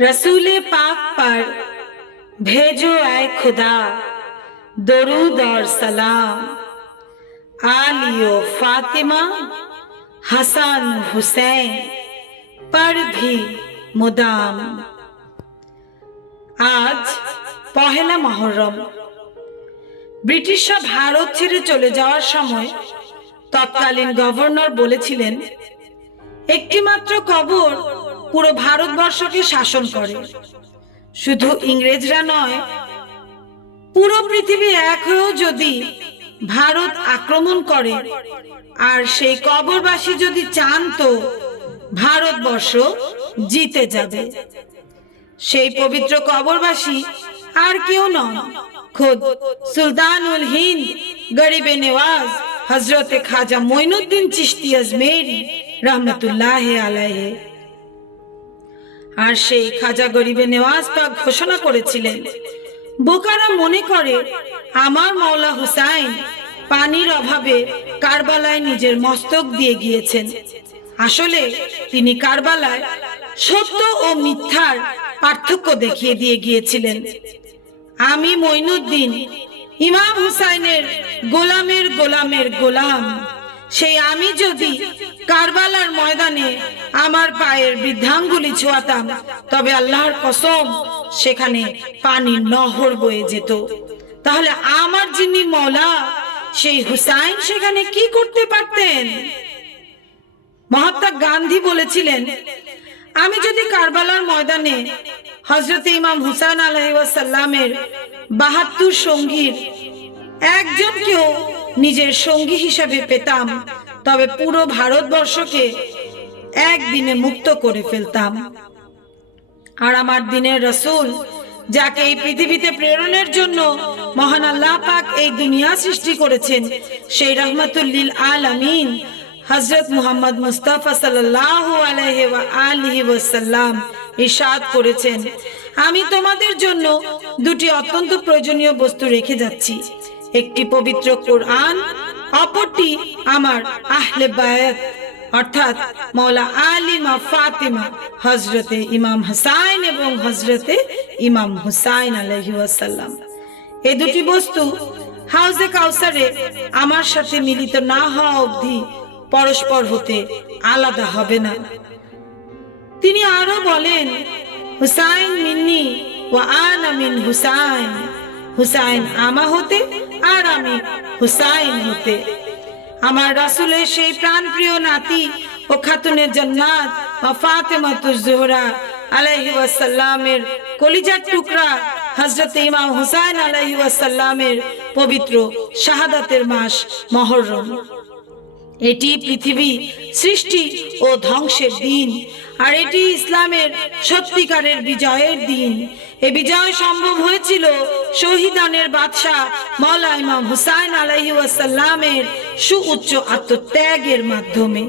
रसूले पाक पर भेजो ऐ खुदा दरूद और सलाम, आलियो फातिमा हसन हुसैन पर भी मुदाम। आज पहेला মহরম। ব্রিটিশরা ভারত ছেড়ে চলে যাওয়ার সময় তৎকালীন গভর্নর বলেছিলেন, একটি মাত্র কবর পুরো ভারতবর্ষকে শাসন করে। শুধু ইংরেজরা নয়, পুরো পৃথিবী এক হয়েও যদি ভারত আক্রমণ করে আর সেই কবরবাসী যদি চান, তো ভারতবর্ষ জিতে যাবে। সেই পবিত্র কবরবাসী আর কেউ নন, খুদ সুলতানুল হিন্দ গরিবে নেওয়াজ হযরত খাজা মঈনুদ্দিন চিশতি আজমেরি রহমতুল্লাহ আলাইহি। আর সেই খাজা গরিবে নেওয়াজ পাক ঘোষণা করেছিলেন, বোকারা মনে করে আমার মওলা হুসাইন পানির অভাবে কারবালায় নিজের মস্তক দিয়ে গিয়েছেন। আসলে তিনি কারবালায় সত্য ও মিথ্যার পার্থক্য দেখিয়ে দিয়ে গিয়েছিলেন। আমি মঈনুদ্দিন ইমাম হুসাইনের গোলামের গোলামের গোলাম। সেই আমি যদি কারবালার ময়দানে আমার পায়ের বৃদ্ধাঙ্গুলি ছোঁয়াতাম, তবে আল্লাহর কসম সেখানে পানির নহর বয়ে যেত। তাহলে আমার যিনি মওলা সেই হুসাইন সেখানে কি করতে পারতেন? মহাত্মা গান্ধী বলেছিলেন, আমি যদি কারবালার ময়দানে হযরত ইমাম হুসাইন আলাইহিস সালামের ৭২ সঙ্গীর একজনকেও নিজের সঙ্গী হিসেবে পেতাম, তবে পুরো ভারতবর্ষকে একদিনে মুক্ত করে ফেলতাম। আর আমার দিনের রাসূল, যাকে এই পৃথিবীতে প্রেরণের জন্য মহান আল্লাহ পাক এই দুনিয়া সৃষ্টি করেছেন, সেই রহমাতুল লিল আলামিন হযরত মুহাম্মদ মুস্তাফা সাল্লাল্লাহু আলাইহি ওয়া আলিহি ওয়াসাল্লাম ইরশাদ করেছেন, আমি তোমাদের জন্য দুটি অত্যন্ত প্রয়োজনীয় বস্তু রেখে যাচ্ছি। একটি পবিত্র কোরআন, অপরটি আমার আহলে বায়াত অর্থাৎ মওলা আলী মা ফাতিমা হযরতে ইমাম হুসাইন এবং হযরতে ইমাম হুসাইন আলাইহি ওয়াসাল্লাম। এই দুটি বস্তু হাউজে কাউসারে আমার সাথে মিলিত না হওয়া অবধি পরস্পর হতে আলাদা হবে না। তিনি আরো বলেন, হুসাইন মিন্নি ওয়া আনা মিন হুসাইন, হুসাইন আমা হতে আর আমি হুসাইন হতে। আমার রাসূলের সেই প্রাণপ্রিয় নাতি ও খাতুনে জান্নাত ওয়া ফাতেমাতুজ জোহরা আলাইহি ওয়াসাল্লামের কলিজার টুকরা হযরত ইমাম হুসাইন আলাইহি ওয়াসাল্লামের পবিত্র শাহাদাতের মাস মুহররম। এটি পৃথিবী সৃষ্টি ও ধ্বংসের দিন, আর এটি ইসলামের সত্যিকারের বিজয়ের দিন। এই বিজয় সম্ভব হয়েছিল শহীদানের বাদশাহ মওলা ইমাম হুসাইন আলাইহি ওয়াসাল্লামের সুউচ্চ আত্মত্যাগের মাধ্যমে।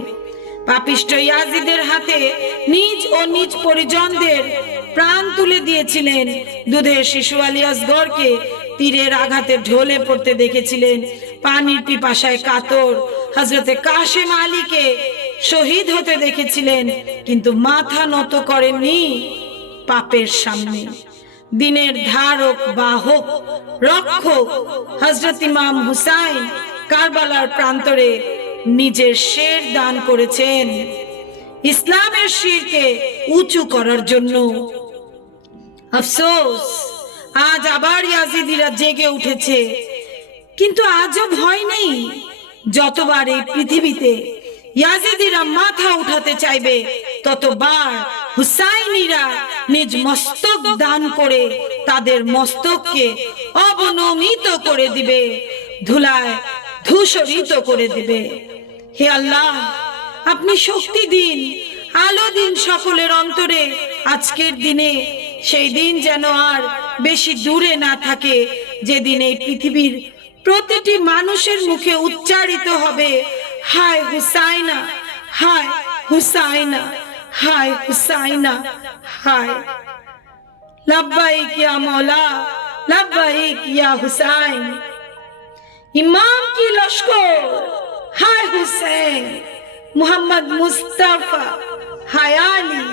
পাপিষ্ঠ ইয়াজিদের হাতে নিজ ও নিজ পরিজনদের প্রাণ তুলে দিয়েছিলেন। দুধের শিশু আলী আসগরকে তীরের আঘাতে ঢলে পড়তে দেখেছিলেন। পানির পিপাসায় কাতর হযরতে কাশেম আলীকে শহীদ হতে দেখেছিলেন, কিন্তু মাথা নত করেননি পাপের সামনে। দিনের ধারক বাহক রক্ষক হযরত ইমাম হুসাইন কারবালার প্রান্তরে নিজের শের দান করেছেন ইসলামের শিরকে উঁচু করার জন্য। আফসোস, আজ আবার ইয়াজিদিরা জেগে উঠেছে, কিন্তু আজও ভয় নেই। যতবার এই পৃথিবীতে ইয়াজিদিরা মাথা উঠাতে চাইবে, ততবার হুসাইনিরা নিজ মস্তক দান করে তাদের মস্তককে অবনমিত করে দিবে, ধুলায় ধূসরিত করে দিবে। হে আল্লাহ, আপনি শক্তি দিন, আলো দিন সকলের অন্তরে আজকের দিনে। সেই দিন যেন আর বেশি দূরে না থাকে, যেদিন এই পৃথিবীর প্রতিটি মানুষের মুখে উচ্চারিত হবে, হায় হুসাইনা, হায় হুসাইনা, হায় হুসাইনা, হায়। লব্বাইক ইয়া মওলা, লব্বাইক ইয়া হুসাইন। ইমাম কি লস্কর, হায় হুসैन, মুহাম্মদ মুস্তাফা, হায় আলী।